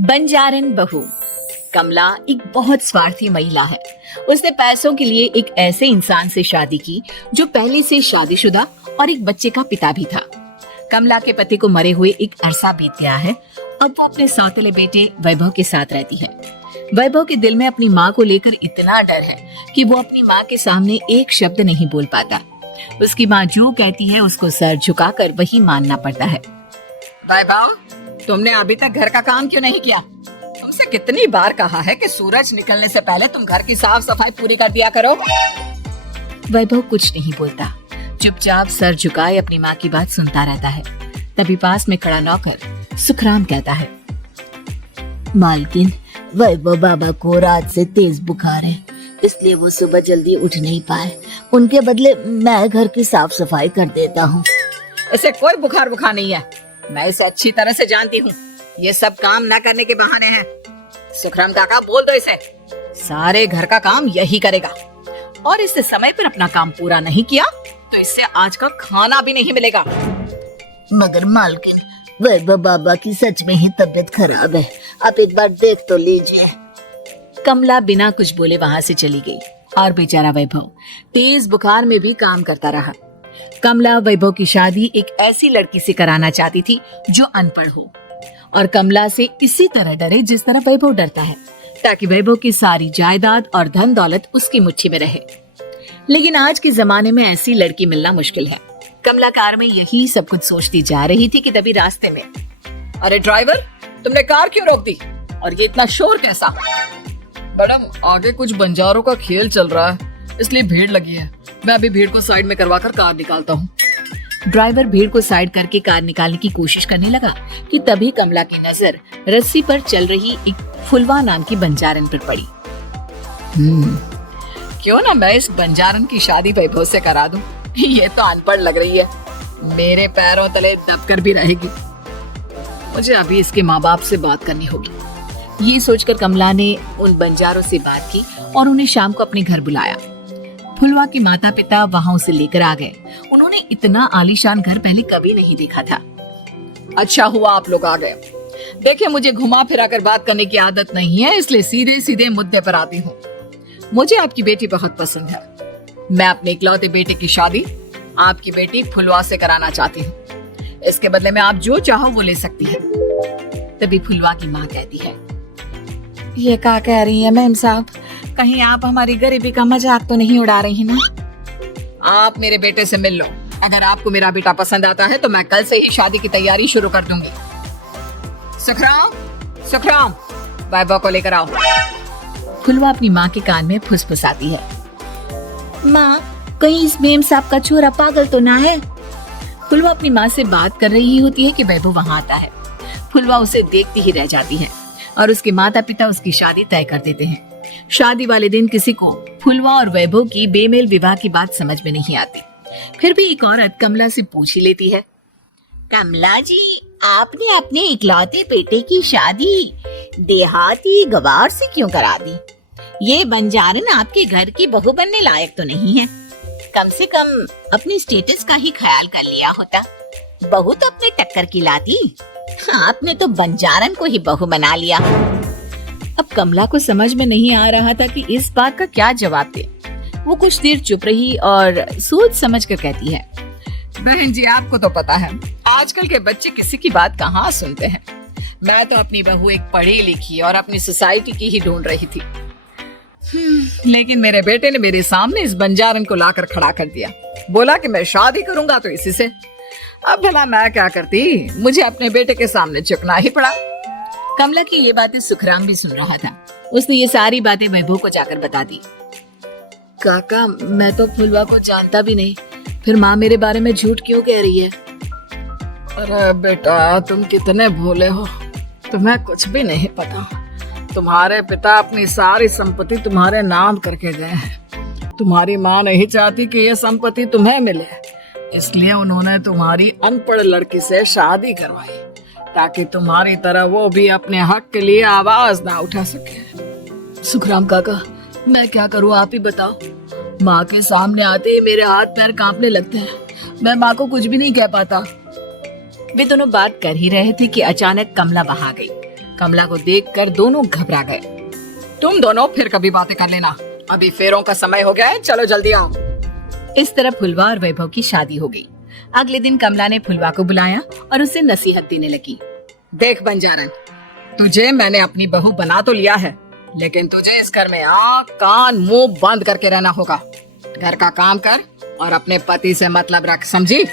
बंजारन बहू। कमला एक बहुत स्वार्थी महिला है। उसने पैसों के लिए एक ऐसे इंसान से शादी की जो पहले से शादीशुदा और एक बच्चे का पिता भी था। कमला के पति को मरे हुए एक अरसा बीत गया है। अब वो अपने सौतेले बेटे वैभव के साथ रहती है। वैभव के दिल में अपनी माँ को लेकर इतना डर है कि वो अपनी माँ के सामने एक शब्द नहीं बोल पाता। उसकी माँ जो कहती है उसको सर झुकाकर वही मानना पड़ता है। वैभव, तुमने अभी तक घर का काम क्यों नहीं किया? तुमसे कितनी बार कहा है कि सूरज निकलने से पहले तुम घर की साफ सफाई पूरी कर दिया करो। वैभव कुछ नहीं बोलता, चुपचाप सर झुकाए अपनी माँ की बात सुनता रहता है। तभी पास में खड़ा नौकर सुखराम कहता है, मालकिन, वैभव बाबा को रात से तेज बुखार है, इसलिए वो सुबह जल्दी उठ नहीं पाए। उनके बदले मैं घर की साफ सफाई कर देता हूँ। इसे कोई बुखार नहीं है। मैं इसे अच्छी तरह से जानती हूँ। ये सब काम न करने के बहाने हैं। सुखराम काका, बोल दो इसे, सारे घर का काम यही करेगा और इससे समय पर अपना काम पूरा नहीं किया तो इससे आज का खाना भी नहीं मिलेगा। मगर मालकिन, वैभव बाबा की सच में ही तबीयत खराब है, आप एक बार देख तो लीजिए। कमला बिना कुछ बोले वहाँ से चली गई और बेचारा वैभव तेज बुखार में भी काम करता रहा। कमला वैभव की शादी एक ऐसी लड़की से कराना चाहती थी जो अनपढ़ हो और कमला से इसी तरह डरे जिस तरह वैभव डरता है, ताकि वैभव की सारी जायदाद और धन दौलत उसकी मुट्ठी में रहे। लेकिन आज के जमाने में ऐसी लड़की मिलना मुश्किल है। कमला कार में यही सब कुछ सोचती जा रही थी कि तभी रास्ते में, अरे ड्राइवर, तुमने कार क्यों रोक दी और ये इतना शोर कैसा? मैडम, आगे कुछ बंजारों का खेल चल रहा है, इसलिए भीड़ लगी है। मैं अभी भीड़ को साइड में करवाकर कार निकालता हूँ। ड्राइवर भीड़ को साइड करके कार निकालने की कोशिश करने लगा कि तभी कमला की नजर रस्सी पर चल रही एक फुलवा नाम की बंजारन पर पड़ी। क्यों ना मैं इस बंजारन की शादी वैभव से करा दूं? ये तो अनपढ़ लग रही है, मेरे पैरों तले दबकर भी रहेगी। मुझे अभी इसके माँ बाप से बात करनी होगी। ये सोचकर कमला ने उन बंजारों से बात की और उन्हें शाम को अपने घर बुलाया। फुलवा के माता पिता वहाँ उसे लेकर आ गए। उन्होंने इतना आलीशान घर पहले कभी नहीं देखा था। अच्छा हुआ आप लोग आ गए। देखिए, मुझे घुमा फिरा कर बात करने की आदत नहीं है, इसलिए सीधे सीधे मुद्दे पर आती हूँ। मुझे आपकी बेटी बहुत पसंद है। मैं अपने इकलौते बेटे की शादी आपकी बेटी फुलवा से कराना चाहती हूँ। इसके बदले में आप जो चाहो वो ले सकती है। तभी फुलवा की माँ कहती है, ये क्या कह रही है मैम साहब? कहीं आप हमारी गरीबी का मजाक तो नहीं उड़ा रही ना? आप मेरे बेटे से मिल लो। अगर आपको मेरा बेटा पसंद आता है तो मैं कल से ही शादी की तैयारी शुरू कर दूंगी। सुखराम, वैभव को लेकर आओ। फुलवा अपनी माँ के कान में फुसफुसाती है, माँ, कहीं इस मेम साहब का छोरा पागल तो ना है? फुलवा अपनी माँ से बात कर रही होती है कि वैभव वहाँ आता है। फुलवा उसे देखती ही रह जाती है और उसके माता पिता उसकी शादी तय कर देते हैं। शादी वाले दिन किसी को फुलवा और वैभव की बेमेल विवाह की बात समझ में नहीं आती। फिर भी एक औरत कमला से पूछ ही लेती है, कमला जी, आपने अपने इकलौते बेटे की शादी देहाती गवार से क्यों करा दी? ये बंजारन आपके घर की बहू बनने लायक तो नहीं है। कम से कम अपने स्टेटस का ही ख्याल कर लिया होता। बहू तो अपने टक्कर की लाती, आपने तो बंजारन को ही बहू बना लिया। अब कमला को समझ में नहीं आ रहा था कि इस बात का क्या जवाब दे। वो कुछ देर चुप रही और सोच समझ कर कहती है, बहन जी, आपको तो पता है आजकल के बच्चे किसी की बात कहाँ सुनते हैं। मैं तो अपनी बहू एक पढ़ी लिखी और अपनी सोसाइटी की ही ढूंढ रही थी। लेकिन मेरे बेटे ने मेरे सामने इस बंजारन को लाकर खड़ा कर दिया। बोला कि मैं शादी करूंगा तो इसी से। अब भला मैं क्या करती, मुझे अपने बेटे के सामने झुकना ही पड़ा। कमला की ये बातें सुखराम भी सुन रहा था। उसने ये सारी बातें वैभव को जाकर बता दी। काका, मैं तो फुलवा को जानता भी नहीं, फिर माँ मेरे बारे में झूठ क्यों कह रही है? अरे बेटा, तुम कितने भोले हो, तुम्हें कुछ भी नहीं पता। तुम्हारे पिता अपनी सारी संपत्ति तुम्हारे नाम करके गए हैं। तुम्हारी माँ नहीं चाहती कि यह संपत्ति तुम्हें मिले, इसलिए उन्होंने तुम्हारी अनपढ़ लड़की से शादी करवाई ताकि तुम्हारी तरह वो भी अपने हक के लिए आवाज ना उठा सके। सुखराम काका, मैं क्या करूँ, आप ही बताओ। माँ के सामने आते ही मेरे हाथ पैर कांपने लगते हैं। मैं माँ को कुछ भी नहीं कह पाता। वे दोनों बात कर ही रहे थे कि अचानक कमला वहां गई। कमला को देखकर दोनों घबरा गए। तुम दोनों फिर कभी बातें कर लेना, अभी फेरों का समय हो गया है, चलो जल्दी आओ। इस तरह फुलवा और वैभव की शादी हो गई। अगले दिन कमला ने फुलवा को बुलाया और उसे नसीहत देने लगी। देख बंजारन, तुझे मैंने अपनी बहू बना तो लिया है, लेकिन तुझे इस घर में आँख कान मुंह बंद करके रहना होगा। घर का काम कर और अपने पति से मतलब रख, समझी?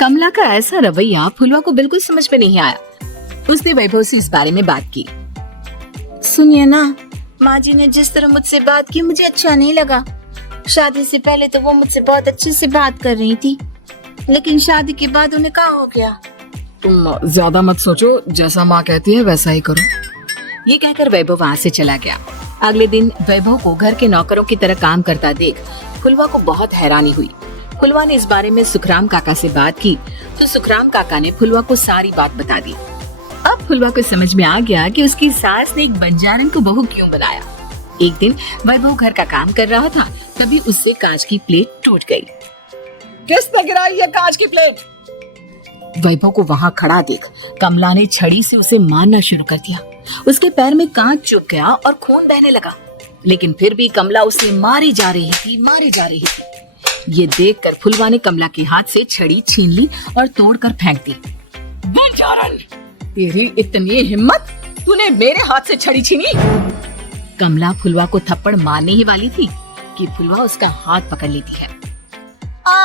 कमला का ऐसा रवैया फुलवा को बिल्कुल समझ में नहीं आया। उसने वैभव से इस बारे में बात की। सुनिए ना, माँ जी ने जिस तरह मुझसे बात की मुझे अच्छा नहीं लगा। शादी से पहले तो वो मुझसे बहुत अच्छे से बात कर रही थी, लेकिन शादी के बाद उन्हें क्या हो गया? तुम ज्यादा मत सोचो, जैसा माँ कहती है वैसा ही करो। ये कहकर वैभव वहाँ से चला गया। अगले दिन वैभव को घर के नौकरों की तरह काम करता देख फुलवा को बहुत हैरानी हुई। फुलवा ने इस बारे में सुखराम काका से बात की तो सुखराम काका ने फुलवा को सारी बात बता दी। अब फुलवा को समझ में आ गया कि उसकी सास ने एक बंजारन को बहू क्यों बनाया। एक दिन वैभव घर का काम कर रहा था, तभी उससे कांच की प्लेट टूट गई। किसने गिराई ये कांच की प्लेट? वैभव को वहाँ खड़ा देख कमला ने छड़ी से उसे मारना शुरू कर दिया। उसके पैर में कांच चुभ गया और खून बहने लगा, लेकिन फिर भी कमला उसे मारी जा रही थी। ये देखकर फुलवा ने कमला के हाथ से छड़ी छीन ली और तोड़कर फेंक दी। बंजारन, तेरी इतनी हिम्मत, तूने मेरे हाथ से छड़ी छीनी? कमला फुलवा को थप्पड़ मारने ही वाली थी कि फुलवा उसका हाथ पकड़ लेती है।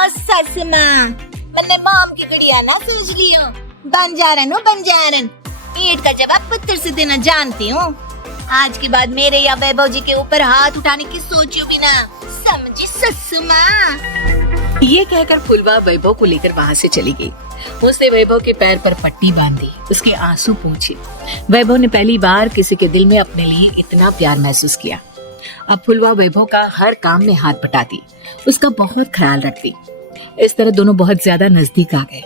सस माँ, मैंने माम की बिटिया ना सोच लियो। बंजारन हो बंजारन, पेट का जवाब पत्थर से देना जानती हूँ। आज के बाद मेरे या वैभव जी के ऊपर हाथ उठाने की सोचो भी ना, समझी ससु माँ? ये कहकर फुलवा वैभव को लेकर वहाँ से चली गई। उसने वैभव के पैर पर पट्टी बांधी, उसके आंसू पोंछे। वैभव ने पहली बार किसी के दिल में अपने लिए इतना प्यार महसूस किया। अब फुलवा वैभव का हर काम में हाथ बटाती, उसका बहुत ख्याल रखती। इस तरह दोनों बहुत ज्यादा नजदीक आ गए।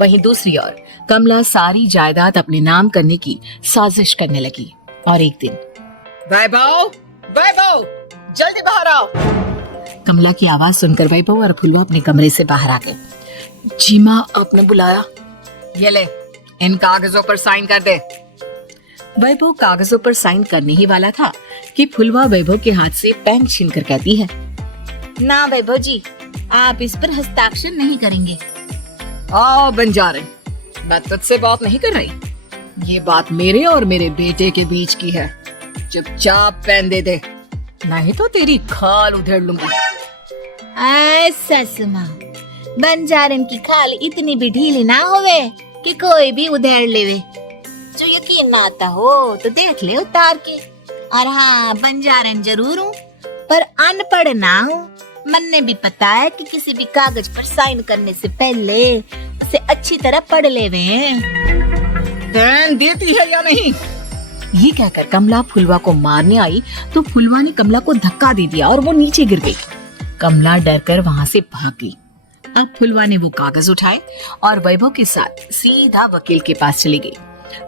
वहीं दूसरी ओर कमला सारी जायदाद अपने नाम करने की साजिश करने लगी। और एक दिन, वैभव, वैभव, जल्दी बाहर आओ। कमला की आवाज सुनकर वैभव और फुलवा अपने कमरे से बाहर आ गए। जी माँ, आपने बुलाया? ये ले, इन कागजों पर साइन कर दे। वैभव कागजों पर साइन करने ही वाला था कि फुलवा वैभव के हाथ से पेन छीनकर कहती है, ना वैभव जी, आप इस पर हस्ताक्षर नहीं करेंगे। आओ बंजारन, मैं तुझसे बात नहीं कर रही। ये बात मेरे और मेरे बेटे के बीच की है। चुपचाप पेन दे दे, नहीं तो तेरी खाल उधेड़ लूंगी। सस माँ, बंजारन की खाल इतनी भी ढीली ना होवे कि कोई भी उधेड़ लेवे। जो यकीन ना आता हो तो देख ले उतार के। और हाँ, बंजारन जरूर हूँ पर अनपढ़ ना हूँ। मन ने भी पता है कि किसी भी कागज पर साइन करने से पहले उसे अच्छी तरह पढ़ लेवे। पेन देती है या नहीं? ये कहकर कमला फुलवा को मारने आई तो फुलवा ने कमला को धक्का दे दिया और वो नीचे गिर गई। कमला डरकर वहाँ से भाग गई। अब फुलवा ने वो कागज उठाए और वैभव के साथ सीधा वकील के पास चली गई।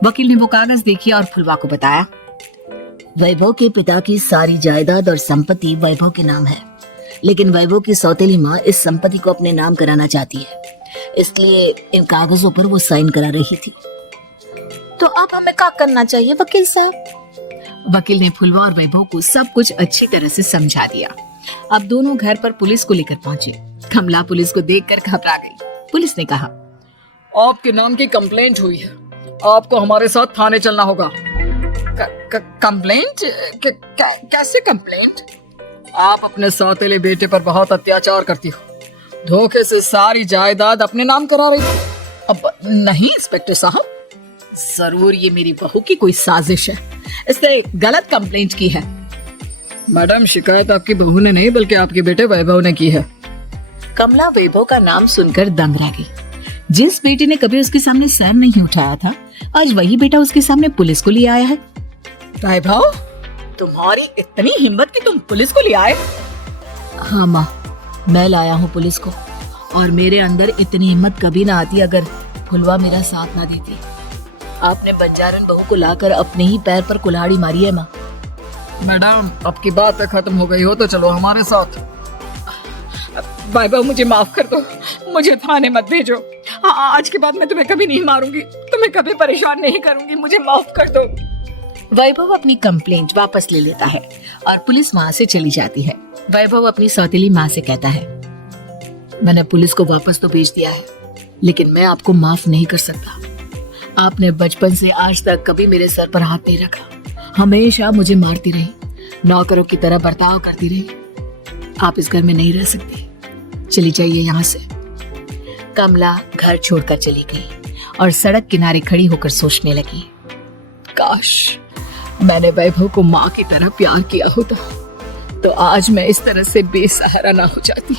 वकील ने वो कागज देखी और फुलवा को बताया, वैभव के पिता की सारी जायदाद और संपत्ति वैभव के नाम है, लेकिन वैभव की सौतेली माँ इस संपत्ति को अपने नाम कराना चाहती है, इसलिए इन कागजों पर वो साइन करा रही थी। तो अब हमें क्या करना चाहिए वकील साहब? वकील ने फुलवा और वैभव को सब कुछ अच्छी तरह से समझा दिया। अब दोनों घर पर पुलिस को लेकर पहुंचे। कमला पुलिस को देखकर घबरा गई। पुलिस ने कहा, आपके नाम की कंप्लेंट हुई है, आपको हमारे साथ थाने चलना होगा। कंप्लेंट? कैसे कंप्लेंट? आप अपने सौतेले बेटे पर बहुत अत्याचार करती हो, धोखे से सारी जायदाद अपने नाम करा रही थी। अब नहीं इंस्पेक्टर साहब, जरूर ये मेरी बहू की कोई साजिश है, इसने गलत कंप्लेंट की है। मैडम, शिकायत आपकी बहू ने नहीं बल्कि आपके बेटे वैभव ने की है। कमला वैभव का नाम सुनकर दंग रह गई। जिस बेटे ने कभी उसके सामने सर नहीं उठाया था, आज वही बेटा उसके सामने पुलिस को ले आया है। वैभव, तुम्हारी इतनी हिम्मत कि तुम पुलिस को ले आए? हाँ माँ, मैं लाया हूँ पुलिस को, और मेरे अंदर इतनी हिम्मत कभी ना आती अगर फुलवा मेरा साथ ना देती। आपने बंजारन बहू को लाकर अपने ही पैर पर कुल्हाड़ी मारी है माँ। मैडम, अब की बात खत्म हो गई हो तो चलो हमारे साथ। वैभव, मुझे माफ कर दो, मुझे थाने मत भेजो। आज के बाद मैं तुम्हें कभी नहीं मारूंगी। तुम मैं कभी परेशान नहीं करूंगी, मुझे माफ कर दो। वैभव अपनी कंप्लेंट वापस ले लेता है और पुलिस वहां से चली जाती है। वैभव अपनी सौतेली माँ से कहता है, मैंने पुलिस को वापस तो भेज दिया है, लेकिन मैं आपको माफ नहीं कर सकता। आपने बचपन से आज तक कभी मेरे सर पर हाथ नहीं रखा, हमेशा मुझे मारती रही, नौकरों की तरह बर्ताव करती रही। आप इस घर में नहीं रह सकती, चली जाइए यहाँ से। कमला घर छोड़कर चली गई और सड़क किनारे खड़ी होकर सोचने लगी, काश मैंने वैभव को माँ की तरह प्यार किया होता तो आज मैं इस तरह से बेसहारा ना हो जाती।